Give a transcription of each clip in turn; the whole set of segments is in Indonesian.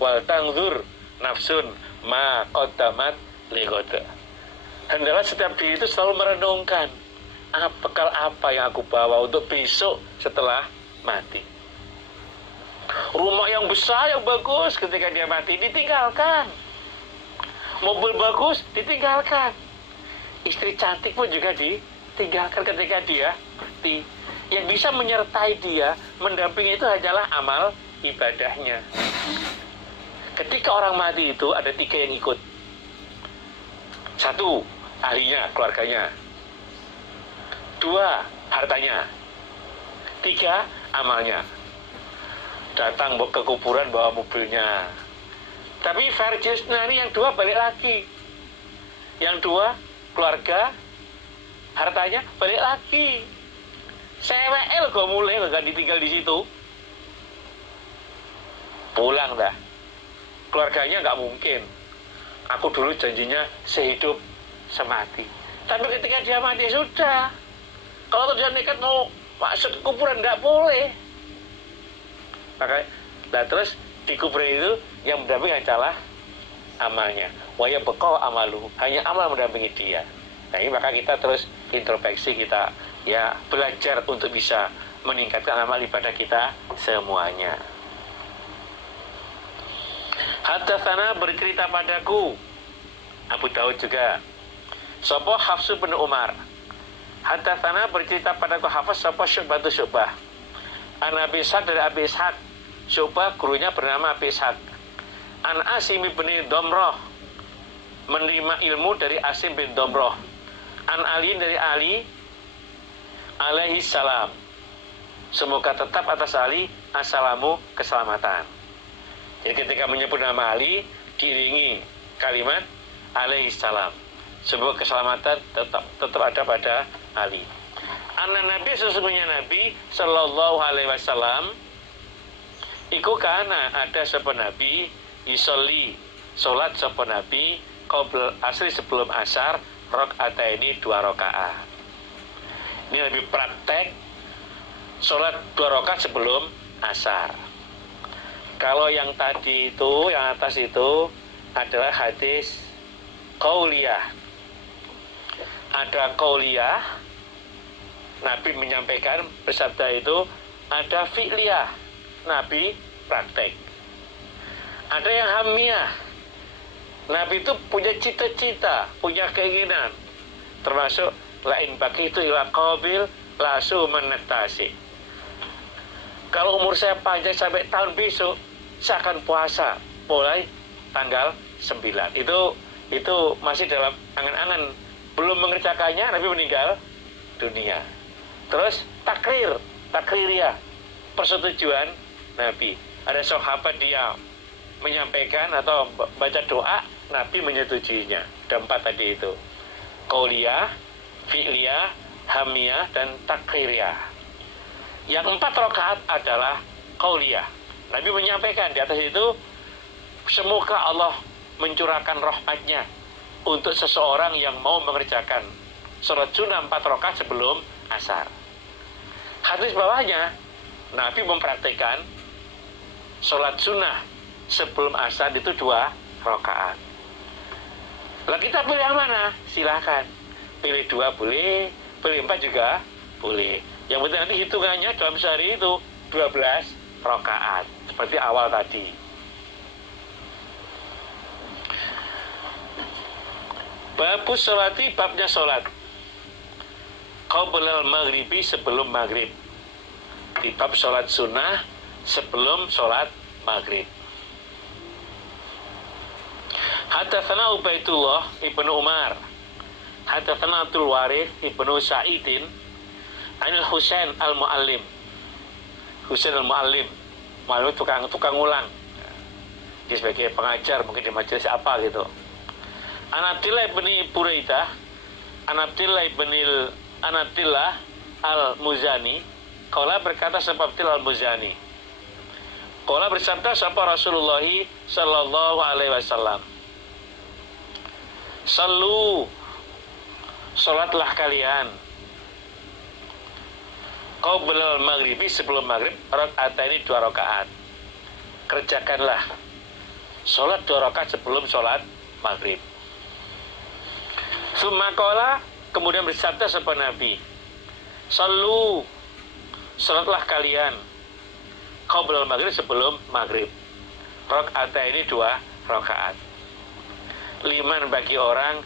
wal tangzur nafsun ma qaddamat lighad. Hendaklah setiap diri itu selalu merenungkan bekal apa yang aku bawa untuk besok setelah mati. Rumah yang besar, yang bagus ketika dia mati ditinggalkan. Mobil bagus ditinggalkan. Istri cantik pun juga ditinggalkan ketika dia mati. Yang bisa menyertai dia, mendampingi itu hanyalah amal ibadahnya. Ketika orang mati itu ada 3 yang ikut. 1, ahlinya, keluarganya. 2, hartanya. 3, amalnya. Datang ke kuburan bawa mobilnya. Tapi Vergisnya ini yang 2 balik lagi. Yang 2, keluarga, hartanya balik lagi. CWL kok mulai gak ditinggal di situ. Pulang dah. Keluarganya gak mungkin. Aku dulu janjinya sehidup semati. Tapi ketika dia mati sudah. Kalau terjadi nekat mau masuk ke kuburan nggak boleh. Nah terus di kuburan itu yang mendampingi adalah amalnya. Waya bekau amalu, hanya amal mendampingi dia. Nah ini maka kita terus introspeksi, kita ya belajar untuk bisa meningkatkan amal ibadah kita semuanya. Hadatsana bercerita padaku Abu Daud juga. Sopo Hafsu bin Umar. Hadatsana bercerita padaku Hafs sopo Syu'bah Syu'bah. An Abi Ishaq dari Abi Ishaq. Syu'bah gurunya bernama Abi Ishaq. An Asim bin Domroh, menerima ilmu dari Asim bin Domroh. An Ali dari Ali alaihi salam. Semoga tetap atas Ali assalamu keselamatan. Jadi ketika menyebut nama Ali diiringi kalimat alaihi salam. Semoga keselamatan tetap ada pada Ali. Anak Nabi sesungguhnya Nabi sallallahu alaihi wasallam iku kana ada sepen Nabi isolli salat sepen Nabi qabl asri sebelum asar rakaat ini 2 rakaat. Ini lebih praktek salat 2 rakaat sebelum asar. Kalau yang tadi itu, yang atas itu adalah hadis qauliyah. Ada qauliyah, Nabi menyampaikan bersabda itu, ada fi'liyah, Nabi praktek. Ada yang hamiyah, Nabi itu punya cita-cita, punya keinginan, termasuk lain bagi itu ila qabil lasu menetasi. Kalau umur saya panjang sampai tahun besok, saya akan puasa mulai tanggal 9. Itu masih dalam angan-angan, belum mengerjakannya Nabi meninggal dunia. Terus takririah, persetujuan Nabi. Ada sahabat dia menyampaikan atau baca doa, Nabi menyetujuinya. Ada 4 tadi itu. Qauliyah, fi'liyah, hamiyah, dan takririah. Yang 4 rakaat adalah qauliyah. Nabi menyampaikan di atas itu, semoga Allah mencurahkan rahmatnya untuk seseorang yang mau mengerjakan salat sunnah 4 rakaat sebelum asar. Hadis bawahnya, Nabi mempraktikkan salat sunnah sebelum asar itu 2 rakaat. Lah kita pilih yang mana? Silakan. Pilih 2 boleh, pilih 4 juga boleh. Yang penting nanti hitungannya dalam sehari itu 12 rakaat seperti awal tadi. Babus sholati, babnya sholat qablal maghribi, sebelum maghrib. Di bab sholat sunnah sebelum sholat maghrib. Hadatsana Ubaidullah ibnu Umar, hadatsana Abdul Warith ibnu Sa'idin anil Husain al-Muallim. Husain al-Muallim, malu tukang ulang. Dia sebagai pengajar mungkin di majelis apa gitu. An Abdillah bin Buraidah, An Abdillah al-Muzani, qala berkata sebab Abdillah al-Muzani. Qala bersabda sapa Rasulullah sallallahu alaihi wasallam. Sallu, salatlah kalian qablal maghribi, sebelum maghrib, rakaat ini 2 rakaat. Kerjakanlah Sholat 2 rakaat sebelum sholat maghrib. Sumakola, kemudian bersabda sapa Nabi, Sallu, sholatlah kalian qabla maghrib, sebelum maghrib. Rakaat ini 2 rakaat. Liman bagi orang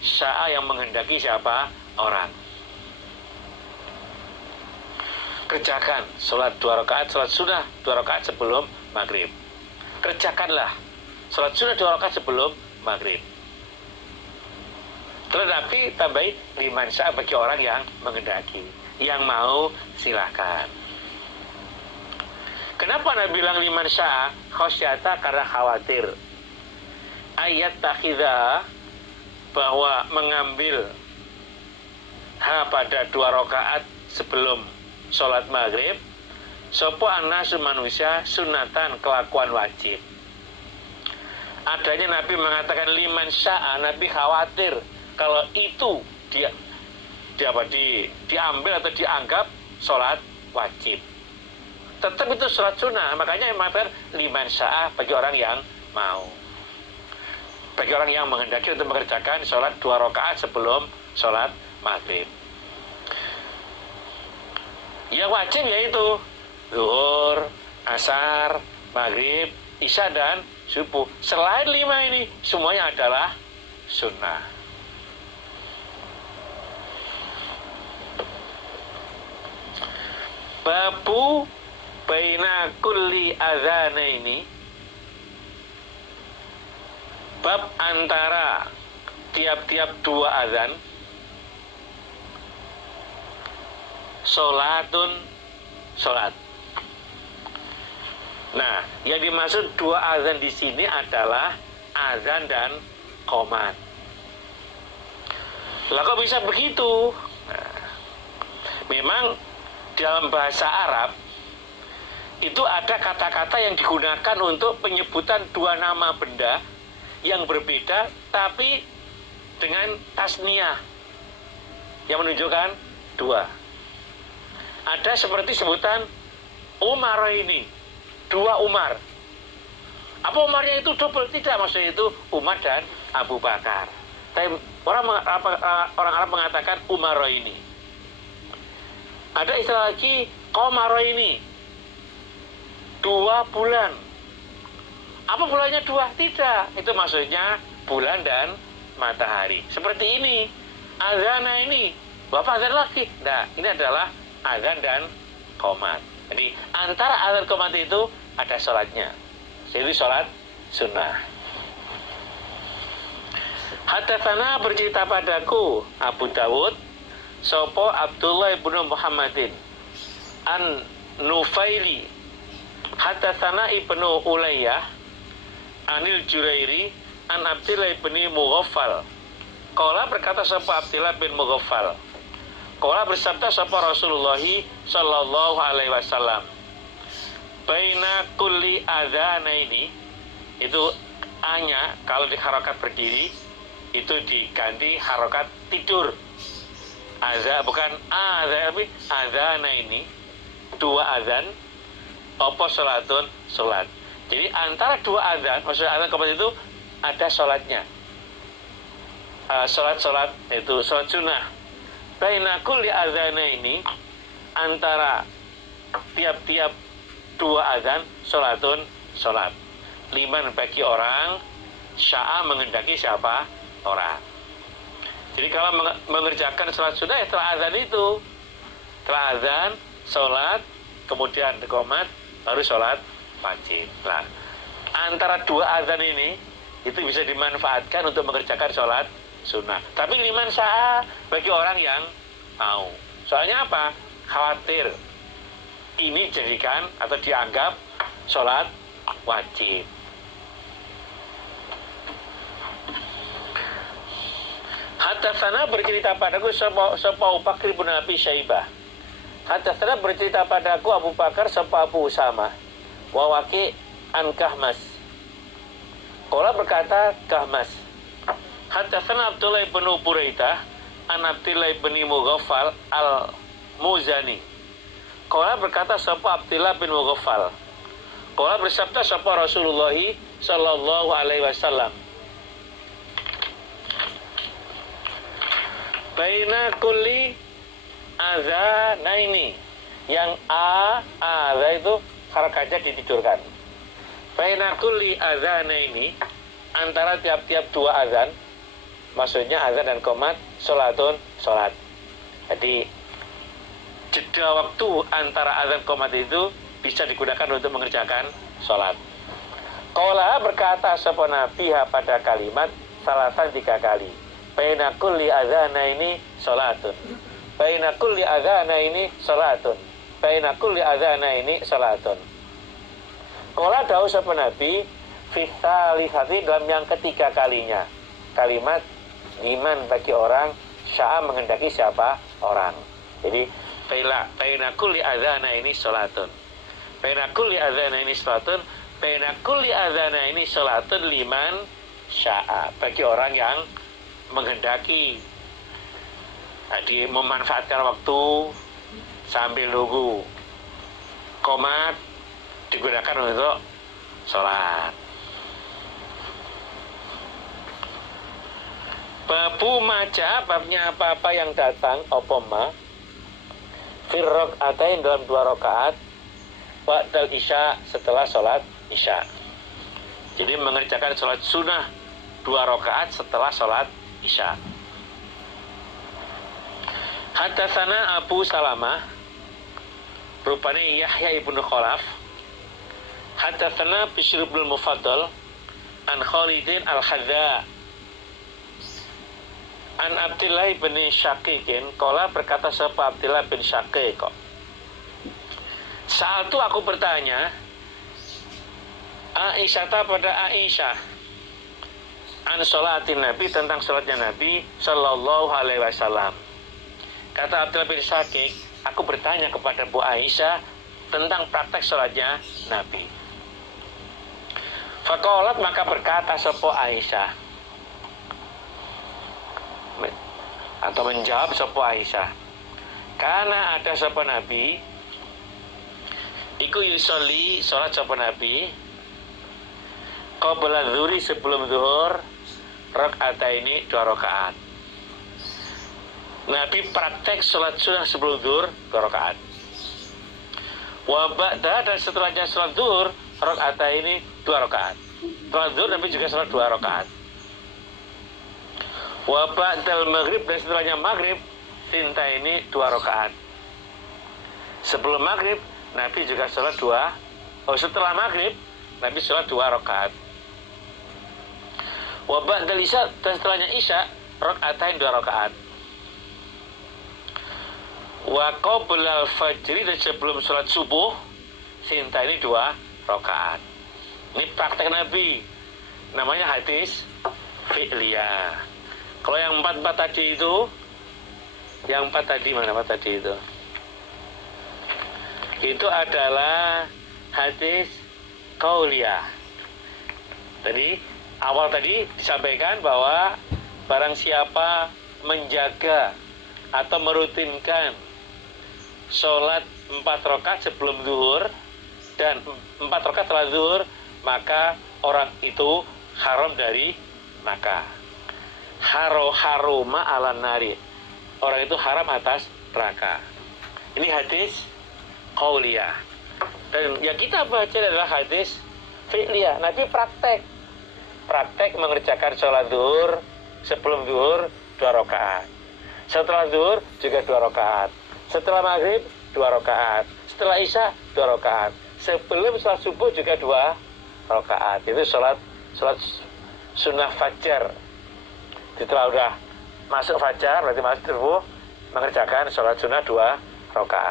sya'a yang menghendaki siapa? Orang. Kerjakan sholat 2 rakaat, sholat sunnah 2 rakaat sebelum maghrib. Kerjakanlah sholat sunnah 2 rakaat sebelum maghrib. Tetapi tambahin liman sya'a bagi orang yang menghendaki. Yang mau silakan. Kenapa Nabi bilang liman sya'a? Khosyata, karena khawatir. Ayat takhidha, bahwa mengambil pada 2 rakaat sebelum sholat maghrib, sopo anasu manusia sunatan, kelakuan wajib. Adanya Nabi mengatakan liman sya'a, Nabi khawatir kalau itu diambil atau dianggap sholat wajib. Tetap itu sholat sunnah. Makanya yang mengatakan liman sya'a, bagi orang yang mau, bagi orang yang menghendaki untuk mengerjakan sholat 2 rakaat sebelum sholat maghrib. Yang wajib yaitu zuhur, asar, maghrib, isya, dan subuh. Selain 5 ini semuanya adalah sunnah. Babu baina kulli adzanaini, bab antara tiap-tiap 2 azan, sholatun, sholat. Nah, yang dimaksud 2 azan di sini adalah azan dan qomat. Lah kok bisa begitu? Nah, memang dalam bahasa Arab itu ada kata-kata yang digunakan untuk penyebutan 2 nama benda yang berbeda tapi dengan tasniyah yang menunjukkan 2. Ada seperti sebutan Umar ini, 2 Umar. Apa Umarnya itu double? Tidak, maksudnya itu Umar dan Abu Bakar. Tapi orang Arab mengatakan Umar ini. Ada istilah lagi Qamar ini, 2 bulan. Apa bulannya 2? Tidak, itu maksudnya bulan dan matahari. Seperti ini, azana ini, Bapak azan lagi. Nah, ini adalah azan dan qomat. Jadi antara azan qomat itu ada sholatnya, yaitu sholat sunnah. Hadatsana, bercerita padaku Abu Dawud, sopo Abdullah ibnu Muhammadin an Nufaili, hadatsana ibnu Ulayyah anil Jurairi an Abdillah bin Mughaffal. Qala, berkata sapa Abdillah bin Mughaffal, qala, bersabda sapa Rasulullah sallallahu alaihi wasallam, baina kulli adzanaini, itu A-nya kalau di harokat berdiri itu diganti harokat tidur. Azan, bukan azan, tapi adzanaini, 2 azan, apa sholatun, sholat. Jadi antara 2 azan, maksudnya azan keempat itu ada sholatnya. Sholat itu sholat sunnah. Baina kulli adzanaini, antara tiap-tiap 2 azan, sholatun, sholat. Liman bagi orang sya'a, menghendaki siapa? Orang. Jadi kalau mengerjakan sholat sunnah ya setelah azan itu, setelah azan, sholat, kemudian qomat, baru sholat wajib. Nah, antara 2 azan ini itu bisa dimanfaatkan untuk mengerjakan sholat sunnah. Tapi liman sya'a, bagi orang yang mau. Soalnya apa? Khawatir ini jadikan atau dianggap sholat wajib. Hadatsana, bercerita padaku sapa Abu Bakar bin Abi Syaibah. Hadatsana, bercerita padaku Abu Bakar sapa Abu Usamah wa Waqi' an Kahmas. Qala, berkata Kahmas, hadatsana Abdullah bin Buraidah an Abdillah bin Mughaffal al-Muzani. Qala, berkata sapa Abdillah bin Mughaffal, qala, bersabda sapa Rasulullah sallallahu alaihi wasallam. Baina kulli adzanaini, yang adza itu harakatnya ditidurkan. Baina kulli adzanaini, antara tiap-tiap dua azan, maksudnya azan dan qomat, sholatun, sholat. Jadi jeda waktu antara azan qomat itu bisa digunakan untuk mengerjakan sholat. Qala berkata sapa Nabi pada kalimat salasan 3 kali. Baina kulli adzanaini sholatun. Baina kulli adzanaini sholatun. Baina kulli adzanaini sholatun. Qala dawuh sapa Nabi fi tsalitsati, dalam yang ketiga kalinya. Kalimat liman bagi orang, syaa menghendaki siapa orang. Jadi baina kulli adzanaini sholatun. Baina kulli adzanaini sholatun. Baina kulli adzanaini sholatun liman syaa, bagi orang yang menghendaki. Jadi memanfaatkan waktu sambil nunggu qomat digunakan untuk sholat. Babu maja, babnya apa-apa yang datang opoma firrok atain, dalam 2 rakaat ba'dal isya, setelah sholat isya. Jadi mengerjakan sholat sunnah 2 rakaat setelah sholat isya. Hadatsana Abu Salamah, rupanya Yahya ibnu Khalaf. Hadatsana Bishr bin Mufaddal an Khalidin al-Khadza an Abdillah bin Syaqiqin, qala berkata sapa Abdillah bin Syaqiq, saat itu aku bertanya Aisyah pada Aisyah an sholatin Nabi, tentang sholatnya Nabi sallallahu alaihi wasallam. Kata Abdullah bin Syaqiq, aku bertanya kepada Bu Aisyah tentang praktek sholatnya Nabi. Faqalat, maka berkata sapa Aisyah, atau menjawab sapa Aisyah, karena ada sapa Nabi iku yusolli, sholat sapa Nabi qabla dzuri, sebelum zuhur, rakaataini, 2 rakaat. Nabi praktek sholat sunnah sebelum zuhur 2 rakaat. Wa ba'da, dan setelahnya sholat zuhur, rakaataini, 2 rakaat. Sholat zuhur Nabi juga sholat 2 rakaat. Wa ba'dal maghrib, dan setelahnya maghrib, tintaini, 2 rakaat. Sebelum maghrib Nabi juga sholat 2. Setelah maghrib Nabi sholat 2 rakaat. Wa ba'dal isya, dan setelahnya isya, rakaatain, 2 rakaat. Wa qoblal fajri, dan sebelum sholat subuh, tintaini, 2 rakaat. Ini praktek Nabi, namanya hadis fi'liyah. Kalau yang 4 tadi itu, yang 4 tadi mana 4 tadi itu? Itu adalah hadis qauliyah. Tadi awal tadi disampaikan bahwa barang siapa menjaga atau merutinkan sholat 4 rakaat sebelum zuhur dan 4 rakaat setelah zuhur, maka orang itu haram dari neraka. Haruma ala nari, orang itu haram atas neraka. Ini hadis qauliyah. Dan yang kita baca adalah hadis fi'liyah. Nabi praktek mengerjakan sholat zuhur, sebelum zuhur 2 rakaat, setelah zuhur juga 2 rakaat, setelah maghrib 2 rakaat, setelah isya 2 rakaat, sebelum sholat subuh juga 2 rakaat. Itu sholat sunnah fajar. Setelah udah masuk fajar, berarti masuk subuh, mengerjakan sholat sunnah 2 rakaat.